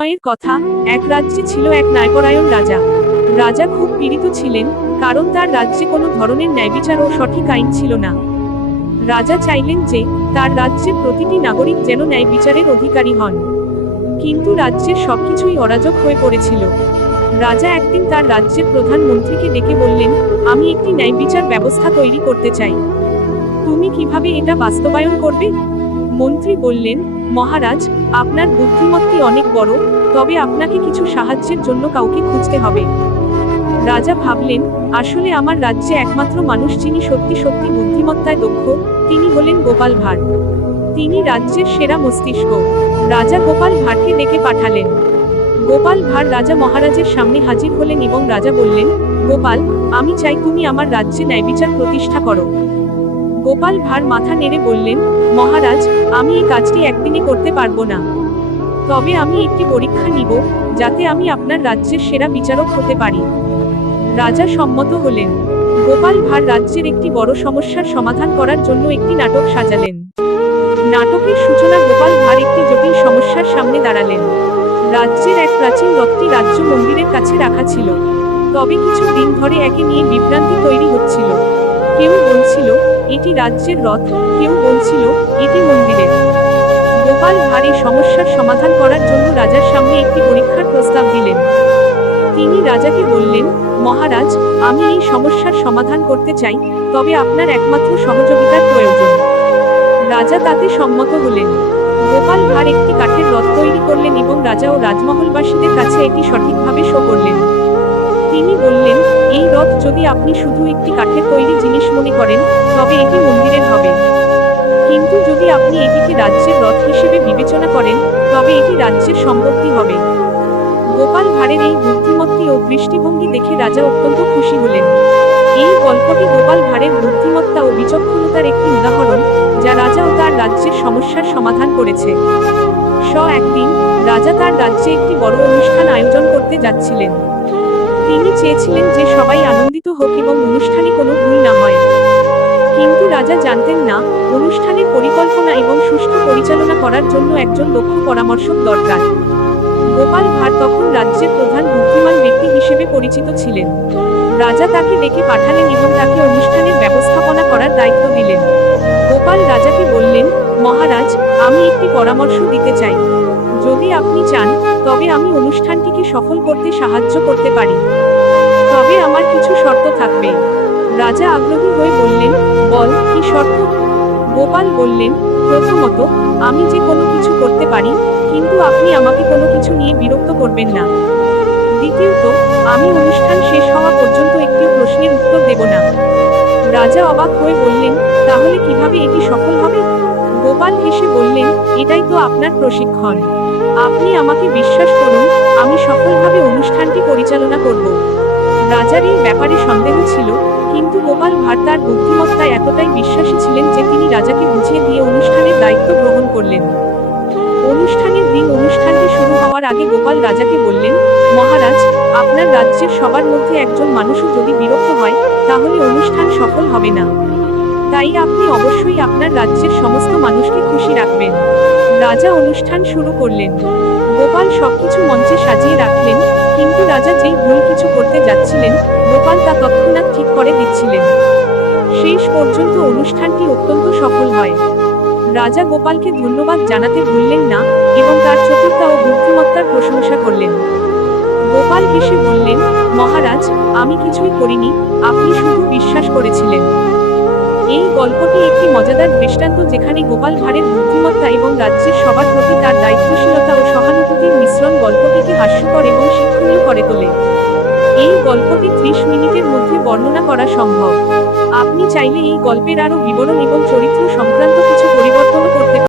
সময়ের কথা, এক রাজ্যে ছিল এক ন্যায়পরায়ণ রাজা। রাজা খুব পীড়িত ছিলেন, কারণ তার রাজ্যে কোনো ধরনের ন্যায়বিচার ও সঠিক আইন ছিল না। রাজা চাইলেন যে তার রাজ্যের প্রতিটি নাগরিক যেন ন্যায় বিচারের অধিকারী হন। কিন্তু রাজ্যের সবকিছুই অরাজক হয়ে পড়েছিল। রাজা একদিন তার রাজ্যের প্রধানমন্ত্রীকে ডেকে বললেন, আমি একটি ন্যায় বিচার ব্যবস্থা তৈরি করতে চাই। তুমি কিভাবে এটা বাস্তবায়ন করবে? মন্ত্রী বললেন, মহারাজ, আপনার বুদ্ধিমত্তি অনেক বড়, তবে আপনাকে কিছু সাহায্যের জন্য কাউকে খুঁজতে হবে। রাজা ভাবলেন, আসলে আমার রাজ্যে একমাত্র মানুষ যিনি সত্যি সত্যি বুদ্ধিমত্তায় দক্ষ, তিনি হলেন গোপাল ভাঁড়। তিনি রাজ্যের সেরা মস্তিষ্ক। রাজা গোপাল ভাঁড়কে ডেকে পাঠালেন। গোপাল ভাঁড় রাজা মহারাজের সামনে হাজির হলেন এবং রাজা বললেন, গোপাল, আমি চাই তুমি আমার রাজ্যে ন্যায়বিচার প্রতিষ্ঠা করো। গোপাল ভাঁড় মাথা নেড়ে বললেন, মহারাজ, আমি এই কাজটি একদিনে করতে পারবো না। তবে আমি একটি পরীক্ষা নিব, যাতে আমি আপনার রাজ্যের সেরা বিচারক হতে পারি। রাজা সম্মত হলেন। গোপাল ভাঁড় রাজ্যের একটি বড় সমস্যার সমাধান করার জন্য একটি নাটক সাজালেন। নাটকের সূচনা গোপাল ভাঁড় একটি জটিল সমস্যার সামনে দাঁড়ালেন। রাজ্যের এক প্রাচীন রথটি রাজ্য মন্দিরের কাছে রাখা ছিল। তবে কিছু দিন ধরে একে নিয়ে বিভ্রান্তি তৈরি হচ্ছিল। কেউ বলছিল এটি রাজ্যের রথ, কেউ বলছিল এটি মন্দিরের। গোপাল ভাঁড় এই সমস্যার সমাধান করার জন্য রাজার সামনে একটি পরীক্ষার প্রস্তাব দিলেন। তিনি রাজাকে বললেন, মহারাজ, আমি এই সমস্যার সমাধান করতে চাই, তবে আপনার একমাত্র সহযোগিতার প্রয়োজন। রাজা তাতে সম্মত হলেন। গোপাল ভাঁড় একটি কাঠের রথ তৈরি করলেন এবং রাজা ও রাজমহলবাসীদের কাছে এটি সঠিকভাবে শো করলেন। তিনি বললেন, এই রথ যদি আপনি শুধু একটি কাঠের তৈরি জিনিস মনে করেন, তবে এটি মন্দিরের হবে। কিন্তু যদি আপনি এটিকে রাজ্যের রথ হিসেবে বিবেচনা করেন, তবে এটি রাজ্যের সম্পত্তি হবে। গোপাল ভাঁড়ের এই বুদ্ধিমত্তি ও দৃষ্টিভঙ্গি দেখে রাজা অত্যন্ত খুশি হলেন। এই গল্পটি গোপাল ভাঁড়ের বুদ্ধিমত্তা ও বিচক্ষণতার একটি উদাহরণ, যা রাজা ও তার রাজ্যের সমস্যার সমাধান করেছে। একদিন রাজা তার রাজ্যে একটি বড় অনুষ্ঠান আয়োজন করতে যাচ্ছিলেন। তিনি চেয়েছিলেন যে সবাই আনন্দিত হোক এবং অনুষ্ঠানে কোনো ভুল না হয়। কিন্তু রাজা জানতেন না, অনুষ্ঠানের পরিকল্পনা এবং সুষ্ঠু পরিচালনা করার জন্য একজন দক্ষ পরামর্শক দরকার। গোপাল ভাঁড় তখন রাজ্যের প্রধান বুদ্ধিমান ব্যক্তি হিসেবে পরিচিত ছিলেন। রাজা তাকে ডেকে পাঠালেন এবং তাকে অনুষ্ঠানের ব্যবস্থাপনা করার দায়িত্ব দিলেন। গোপাল রাজাকে বললেন, মহারাজ, আমি একটি পরামর্শ দিতে চাই। যদি আপনি চান, তবে আমি অনুষ্ঠানটিকে সফল করতে সাহায্য করতে পারি। তবে আমার কিছু শর্ত থাকবে। রাজা আগ্রহী হয়ে বললেন, বল, কি শর্ত? গোপাল বললেন, প্রথমত, আমি যে কোনো কিছু করতে পারি, কিন্তু আপনি আমাকে কোনো কিছু নিয়ে বিরক্ত করবেন না। দ্বিতীয়ত, আমি অনুষ্ঠান শেষ হওয়া পর্যন্ত একটিও প্রশ্নের উত্তর দেব না। রাজা অবাক হয়ে বললেন, তাহলে কিভাবে এটি সফল হবে? গোপাল হেসে বললেন, এটাই তো আপনার প্রশিক্ষণ। আপনি আমাকে বিশ্বাস করুন, আমি সফলভাবে অনুষ্ঠানটি পরিচালনা করব। রাজার এই ব্যাপারে সন্দেহ ছিল, কিন্তু গোপাল ভাঁড় তার বুদ্ধিমত্তায় এতটাই বিশ্বাসী ছিলেন যে তিনি রাজাকে বুঝিয়ে দিয়ে অনুষ্ঠানের দায়িত্ব গ্রহণ করলেন। অনুষ্ঠানের দিন অনুষ্ঠানটি শুরু হওয়ার আগে গোপাল রাজাকে বললেন, মহারাজ, আপনার রাজ্যের সবার মধ্যে একজন মানুষও যদি বিরক্ত হয়, তাহলে অনুষ্ঠান সফল হবে না। তাই আপনি অবশ্যই আপনার রাজ্যের সমস্ত মানুষকে খুশি রাখবেন। রাজা অনুষ্ঠান শুরু করলেন। গোপাল সবকিছু মঞ্চে সাজিয়ে রাখলেন, কিন্তু রাজা যেই ভুল কিছু করতে যাচ্ছিলেন, গোপাল তা তৎক্ষণাৎ ঠিক করে দিচ্ছিলেন। শেষ পর্যন্ত অনুষ্ঠানটি অত্যন্ত সফল হয়। রাজা গোপালকে ধন্যবাদ জানাতে ভুললেন না এবং তার চতুরতা ও বুদ্ধিমত্তার প্রশংসা করলেন। গোপাল হেসে বললেন, মহারাজ, আমি কিছুই করিনি, আপনি শুধু বিশ্বাস করেছিলেন। এই গল্পটি একটি মজাদার দৃষ্টান্ত যেখানে গোপাল ভাঁড়ের বুদ্ধিমত্তা এবং রাজ্যের সবার প্রতি তার দায়িত্বশীলতা ও সহানুভূতির মিশ্রণ গল্পটিকে হাস্যকর এবং শিক্ষণীয় করে তোলে। এই গল্পটি 30 মিনিটের মধ্যে বর্ণনা করা সম্ভব। আপনি চাইলে এই গল্পের আরও বিবরণ এবং চরিত্র সংক্রান্ত কিছু পরিবর্তনও করতে পারেন।